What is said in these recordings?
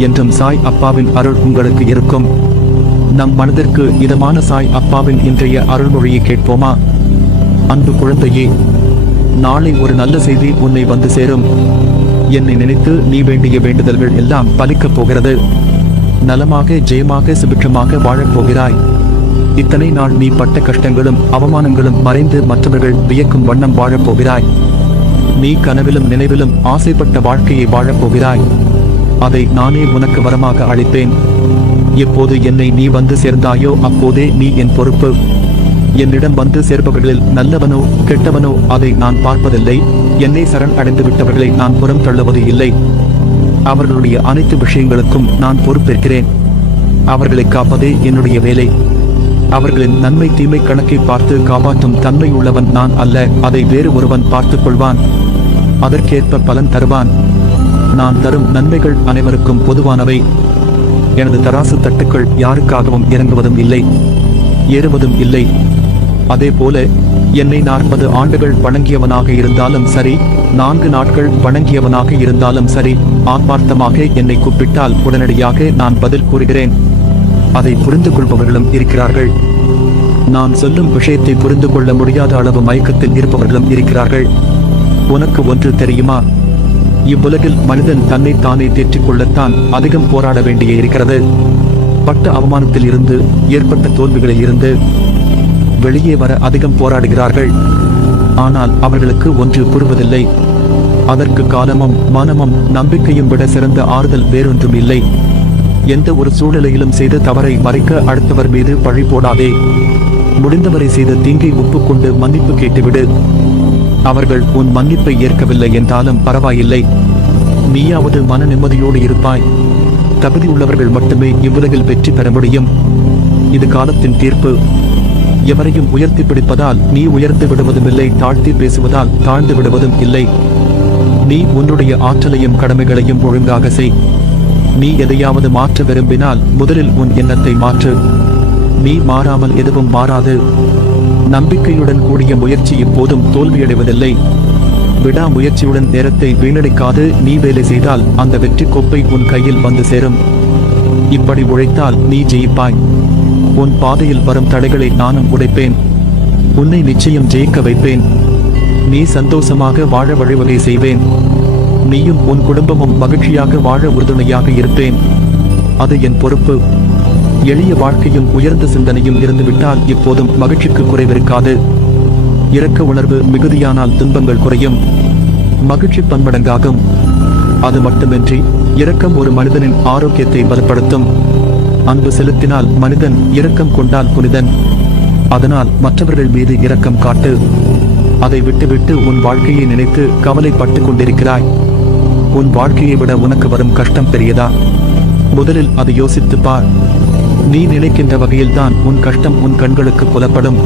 என்றும் சாய் அப்பாவின் அருள் உங்களுக்கு இருக்கும். நம் மனதிற்கு இதமான சாய் அப்பாவின் இன்றைய அருள்மொழியை கேட்போமா? அன்பு குழந்தையே நாளை ஒரு நல்ல செய்தி உன்னை வந்து சேரும். என்னை நினைத்து நீ வேண்டிய வேண்டுதல்கள் எல்லாம் பலிக்கப் போகிறது. நலமாக ஜெயமாக சுபிட்சமாக வாழப் போகிறாய். இத்தனை நாள் நீ பட்ட கஷ்டங்களும் அவமானங்களும் மறைந்து மற்றவர்கள் வியக்கும் வண்ணம் வாழப் போகிறாய். நீ கனவிலும் நினைவிலும் ஆசைப்பட்ட வாழ்க்கையை வாழப் போகிறாய். அதை நானே உனக்கு வரமாக அளிப்பேன். எப்போது என்னை நீ வந்து சேர்ந்தாயோ அப்போதே நீ என் பொறுப்பு. என்னிடம் வந்து சேர்பவர்களில் நல்லவனோ கெட்டவனோ அதை நான் பார்ப்பதில்லை. என்னை சரண் அடைந்து விட்டவர்களை நான் புறம் தள்ளுவது இல்லை. அவர்களுடைய அனைத்து விஷயங்களுக்கும் நான் பொறுப்பேற்கிறேன். அவர்களை காப்பதே என்னுடைய வேலை. அவர்களின் நன்மை தீமை கணக்கை பார்த்து காப்பாற்றும் தன்மை உள்ளவன் நான் அல்ல. அதை வேறு ஒருவன் பார்த்துக் கொள்வான் அதற்கேற்ப பலன் தருவான். நான் தரும் நன்மைகள் அனைவருக்கும் பொதுவானவை. எனது தராசு தட்டுக்கள் யாருக்காகவும் இறங்குவதும் இல்லை ஏறுவதும் இல்லை. அதே போல என்னை நாற்பது ஆண்டுகள் வணங்கியவனாக இருந்தாலும் சரி நான்கு நாட்கள் வணங்கியவனாக இருந்தாலும் சரி ஆத்மார்த்தமாக என்னை கூப்பிட்டால் உடனடியாக நான் பதில் கூறுகிறேன். அதை புரிந்து கொள்பவர்களும் இருக்கிறார்கள். நான் சொல்லும் விஷயத்தை புரிந்து கொள்ள முடியாத அளவு மயக்கத்தில் இருப்பவர்களும் இருக்கிறார்கள். உனக்கு ஒன்று தெரியுமா? இவ்வுலகில் மனிதன் தன்னை தானே தேற்றிக் கொள்ளத்தான் அதிகம் போராட வேண்டிய இருக்கிறது. பட்ட அவமானத்தில் இருந்து ஏற்பட்ட தோல்விகளில் இருந்து வெளியே வர அதிகம் போராடுகிறார்கள். ஆனால் அவர்களுக்கு ஒன்று புரிவதில்லை. அதற்கு காலமும் மனமும் நம்பிக்கையும் விட சிறந்த ஆறுதல் வேறொன்றும் இல்லை. எந்த ஒரு சூழ்நிலையிலும் செய்த தவறை மறைக்க அடுத்தவர் மீது பழி போடாதே. முடிந்தவரை செய்த தீங்கை ஒப்புக்கொண்டு மன்னிப்பு கேட்டுவிடு. அவர்கள் உன் மன்னிப்பை ஏற்கவில்லை என்றாலும் பரவாயில்லை. நீயாவது மன நிம்மதியோடு இருப்பாய். தகுதி உள்ளவர்கள் மட்டுமே இவ்வுலகில் வெற்றி பெற முடியும். இது காலத்தின் தீர்ப்பு. எவரையும் உயர்த்தி பிடிப்பதால் நீ உயர்த்து விடுவதும் இல்லை தாழ்த்தி பேசுவதால் தாழ்ந்து விடுவதும் இல்லை. நீ உன்னுடைய ஆற்றலையும் கடமைகளையும் ஒழுங்காக செய். நீ எதையாவது மாற்ற விரும்பினால் முதலில் உன் எண்ணத்தை மாற்று. நீ மாறாமல் எதுவும் மாறாது. நம்பிக்கையுடன் கூடிய முயற்சி எப்போதும் தோல்வியடைவதில்லை. விடாமுயற்சியுடன் நேரத்தை வீணடிக்காது. நீ வேலை செய்தால் அந்த வெற்றி கோப்பை உன் கையில் வந்து சேரும். இப்படி உழைத்தால் நீ ஜெயிப்பாய். உன் பாதையில் வரும் தடைகளை நானும் உடைப்பேன். உன்னை நிச்சயம் ஜெயிக்க வைப்பேன். நீ சந்தோஷமாக வாழ வழிவகை செய்வேன். நீயும் உன் குடும்பமும் மகிழ்ச்சியாக வாழ உறுதுணையாக இருப்பேன். அது என் பொறுப்பு. எளிய வாழ்க்கையும் உயர்ந்த சிந்தனையும் இருந்துவிட்டால் இப்போதும் மகிழ்ச்சிக்கு குறைவிருக்காது. இரக்க உணர்வு மிகுதியானால் துன்பங்கள் குறையும். மகிழ்ச்சி பன்மடங்காகும். அது மட்டுமின்றி இரக்கம் ஒரு மனிதனின் ஆரோக்கியத்தை பலப்படுத்தும். அன்பு செலுத்தினால் மனிதன் இரக்கம் கொண்டால் புனிதன். அதனால் மற்றவர்கள் மீது இரக்கம் காட்டு. அதை விட்டுவிட்டு உன் வாழ்க்கையை நினைத்து கவலைப்பட்டு கொண்டிருக்கிறாய். உன் வாழ்க்கையை விட உனக்கு வரும் கஷ்டம் பெரியதா? முதலில் அதை யோசித்துப் பார். நீ நினைக்கின்ற வகையில்தான் உன் கஷ்டம் உன் கண்களுக்கு புலப்படும்.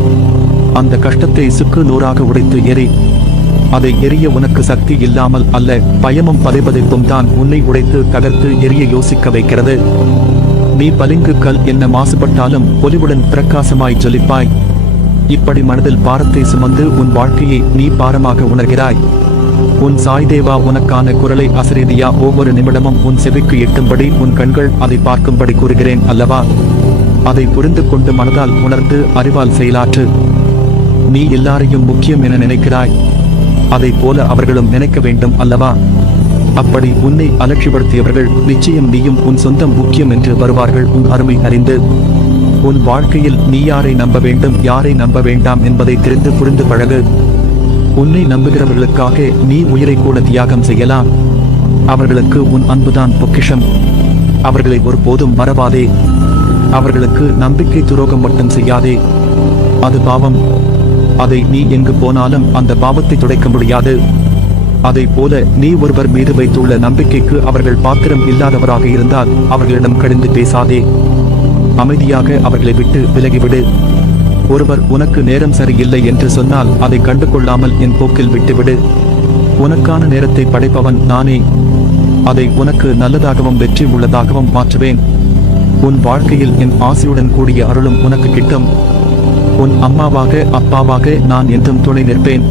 அந்த கஷ்டத்தை சுக்கு நூறாக உடைத்து எரி அதை எரிய உனக்கு சக்தி இல்லாமல் அல்ல பயமும் பதைபதைப்பும் தான் உன்னை உடைத்து தகர்த்து எரிய யோசிக்க வைக்கிறது. நீ பளிங்கு கல் என்ன மாசுபட்டாலும் பொலிவுடன் பிரகாசமாய் ஜொலிப்பாய். இப்படி மனதில் பாரத்தை சுமந்து உன் வாழ்க்கையை நீ பாரமாக உணர்கிறாய். உன் சாய்தேவா உனக்கான குரலை அசரீதியா ஒவ்வொரு நிமிடமும் உன் செவிக்கு எட்டும்படி உன் கண்கள் அதை பார்க்கும்படி கூறுகிறேன் அல்லவா? அதை புரிந்து கொண்டு மனதால் உணர்ந்து அறிவால் செயலாற்று. நீ எல்லாரையும் முக்கியம் என நினைக்கிறாய். அதைப் போல அவர்களும் நினைக்க வேண்டும் அல்லவா? அப்படி உன்னை அலட்சியப்படுத்தியவர்கள் நிச்சயம் நீயும் உன் சொந்தம் முக்கியம் என்று வருவார்கள் உன் அருமை அறிந்து. உன் வாழ்க்கையில் நீ யாரை நம்ப வேண்டும் யாரை நம்ப வேண்டாம் என்பதை தெரிந்து புரிந்து பழகு. உன்னை நம்புகிறவர்களுக்காக நீ உயிரை கூட தியாகம் செய்யலாம். அவர்களுக்கு உன் அன்புதான் பொக்கிஷம். அவர்களை ஒருபோதும் மறவாதே. அவர்களுக்கு நம்பிக்கை துரோகம் மட்டும் செய்யாதே. அது பாவம். அதை நீ எங்கு போனாலும் அந்த பாவத்தை துடைக்க முடியாது. அதைப் போல நீ ஒருவர் மீது வைத்துள்ள நம்பிக்கைக்கு அவர்கள் பாத்திரம் இல்லாதவராக இருந்தால் அவர்களிடம் கடிந்து பேசாதே. அமைதியாக அவர்களை விட்டு விலகிவிடு. ஒருவர் உனக்கு நேரம் சரியில்லை என்று சொன்னால் அதை கண்டுகொள்ளாமல் என் போக்கில் விட்டுவிடு. உனக்கான நேரத்தை படைப்பவன் நானே. அதை உனக்கு நல்லதாகவும் வெற்றி உள்ளதாகவும் மாற்றுவேன். உன் வாழ்க்கையில் என் ஆசையுடன் கூடிய அருளும் உனக்கு கிட்டும். உன் அம்மாவாக அப்பாவாக நான் என்றும் துணை நிற்பேன்.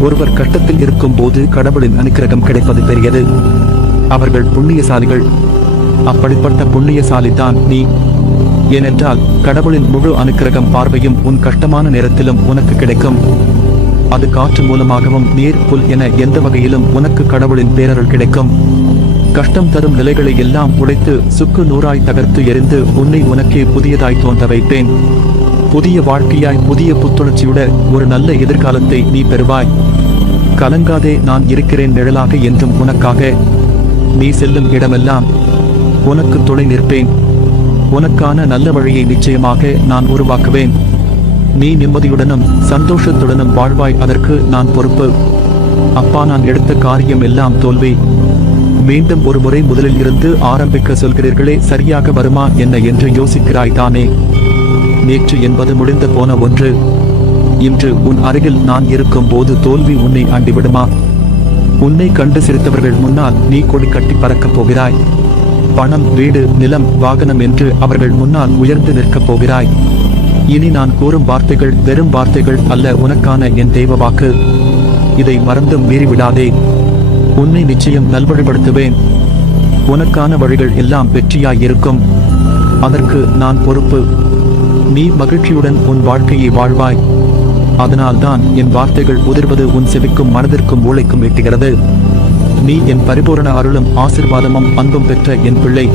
ஒருவர் கட்டத்தில் இருக்கும் போது கடவுளின் அனுக்கிரகம் கிடைப்பது பெரியது. அவர்கள் புண்ணியசாலிகள். அப்படிப்பட்ட புண்ணியசாலி தான் நீ. ஏனென்றால் கடவுளின் முழு அனுக்கிரகம் பார்வையும் உன் கஷ்டமான நேரத்திலும் உனக்கு கிடைக்கும். அது காற்று மூலமாகவும் நீர் புல் என எந்த வகையிலும் உனக்கு கடவுளின் பேரருள் கிடைக்கும். கஷ்டம் தரும் நிலைகளை எல்லாம் உடைத்து சுக்கு நூறாய் தகர்த்து எரிந்து உன்னை உனக்கே புதியதாய் தோன்ற வைப்பேன். புதிய வாழ்க்கையாய் புதிய புத்துணர்ச்சியுட ஒரு நல்ல எதிர்காலத்தை நீ பெறுவாய். கலங்காதே நான் இருக்கிறேன் நிழலாக என்றும் உனக்காக. நீ செல்லும் இடமெல்லாம் உனக்கு துணை நிற்பேன். உனக்கான நல்ல வழியை நிச்சயமாக நான் உருவாக்குவேன். நீ நிம்மதியுடனும் சந்தோஷத்துடனும் வாழ்வாய் அதற்கு நான் பொறுப்பு. அப்பா நான் எடுத்த காரியம் எல்லாம் தோல்வி. மீண்டும் ஒரு முறை முதலில் இருந்து ஆரம்பிக்க சொல்கிறீர்களே சரியாக வருமா என்ன என்று யோசிக்கிறாய் தானே. நேற்று என்பது முடிந்து போன ஒன்று. இன்று உன் அருகில் நான் இருக்கும் போது தோல்வி உன்னை ஆண்டிவிடுமா உன்னை கண்டு சிரித்தவர்கள் முன்னால் நீ கொடி கட்டி பறக்கப் போகிறாய். பணம் வீடு நிலம் வாகனம் என்று அவர்கள் முன்னால் உயர்ந்து நிற்கப் போகிறாய். இனி நான் கூறும் வார்த்தைகள் வெறும் வார்த்தைகள் அல்ல உனக்கான என் தெய்வ வாக்கு. இதை மறந்தும் மீறிவிடாதே. உன்னை நிச்சயம் நல்வழிப்படுத்துவேன். உனக்கான வழிகள் எல்லாம் வெற்றியாய் இருக்கும் அதற்கு நான் பொறுப்பு. நீ மகிழ்ச்சியுடன் உன் வாழ்க்கையை வாழ்வாய். அதனால்தான் என் வார்த்தைகள் உதிர்வது உன் செவிக்கும் மனதிற்கும் மூளைக்கும் எட்டுகிறது. நீ என் பரிபூரண அருளும் ஆசிர்வாதமும் அன்பும் பெற்ற என் பிள்ளை.